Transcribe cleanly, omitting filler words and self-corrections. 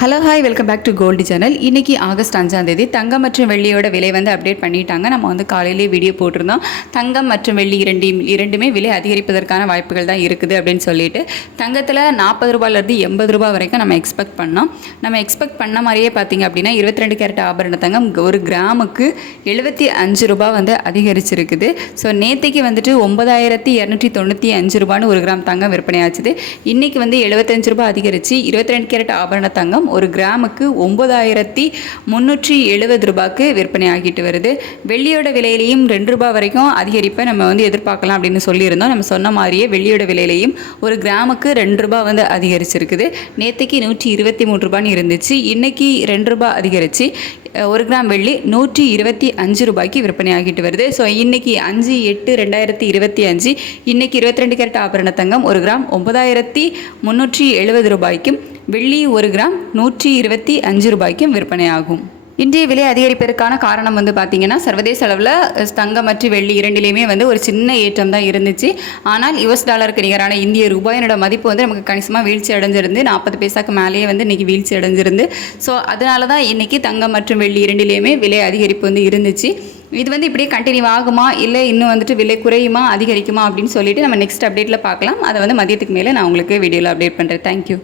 Hello hi welcome back to gold channel. இன்றைக்கி August 5 தங்கம் மற்றும் வெள்ளியோட விலை வந்து அப்டேட் பண்ணிட்டாங்க. நம்ம வந்து காலையிலேயே வீடியோ போட்டிருந்தோம். தங்கம் மற்றும் வெள்ளி இரண்டுமே விலை அதிகரிப்பதற்கான வாய்ப்புகள் தான் இருக்குது அப்படின்னு சொல்லிட்டு தங்கத்தில் 40 ரூபாயிலிருந்து 80 ரூபா வரைக்கும் நம்ம எக்ஸ்பெக்ட் பண்ணோம். நம்ம எக்ஸ்பெக்ட் பண்ண மாதிரியே பார்த்திங்க அப்படின்னா 22 கேரட் ஆபரண தங்கம் ஒரு கிராமுக்கு 75 ரூபா வந்து அதிகரிச்சிருக்குது. ஸோ நேற்றுக்கு வந்துட்டு 9295 ரூபான்னு ஒரு கிராம் தங்கம் விற்பனை ஆச்சுது. இன்றைக்கி வந்து 75 ரூபா அதிகரித்து 22 கேரட் ஆபரண தங்கம் ஒரு கிராமுக்கு 9370 ரூபாய்க்கு விற்பனை ஆகிட்டு வருது. வெள்ளியோட விலையிலையும் 2 ரூபாய் வரைக்கும் அதிகரிப்பை நம்ம வந்து எதிர்பார்க்கலாம் அப்படின்னு சொல்லியிருந்தோம். நம்ம சொன்ன மாதிரியே வெள்ளியோட விலையிலையும் ஒரு கிராமுக்கு 2 ரூபாய் வந்து அதிகரிச்சிருக்குது. நேற்றுக்கு 123 ரூபான்னு இருந்துச்சு. இன்னைக்கு 2 ரூபாய் அதிகரித்து ஒரு கிராம் வெள்ளி 125 ரூபாய்க்கு விற்பனை ஆகிட்டு வருது. ஸோ இன்னைக்கு 5/8/2025 இன்னைக்கு 22 கேரட் ஆபரண தங்கம் ஒரு கிராம் 9370 ரூபாய்க்கும் வெள்ளி ஒரு கிராம் 125 ரூபாய்க்கும் விற்பனை ஆகும். இன்றைய விலை அதிகரிப்பதற்கான காரணம் வந்து பார்த்திங்கன்னா சர்வதேச அளவில் தங்கம் மற்றும் வெள்ளி இரண்டிலையுமே வந்து ஒரு சின்ன ஏற்றம் தான் இருந்துச்சு. ஆனால் US டாலருக்கு நிகரான இந்திய ரூபாயினோட மதிப்பு வந்து நமக்கு கணிசமாக வீழ்ச்சி அடைஞ்சிருந்து 40 பைசாக்கு மேலேயே வந்து இன்றைக்கி வீழ்ச்சி அடைஞ்சிருந்து. ஸோ அதனால தான் இன்றைக்கி தங்கம் மற்றும் வெள்ளி இரண்டிலையுமே விலை அதிகரிப்பு வந்து இருந்துச்சு. இது வந்து இப்படியே கண்டினியூ ஆகுமா இல்லை இன்னும் வந்துட்டு விலை குறையுமா அதிகரிக்குமா அப்படின்னு சொல்லிட்டு நம்ம நெக்ஸ்ட் அப்டேட்டில் பார்க்கலாம். அதை வந்து மதியத்துக்கு மேலே நான் உங்களுக்கு வீடியோவில் அப்டேட் பண்ணுறேன். தேங்க்யூ.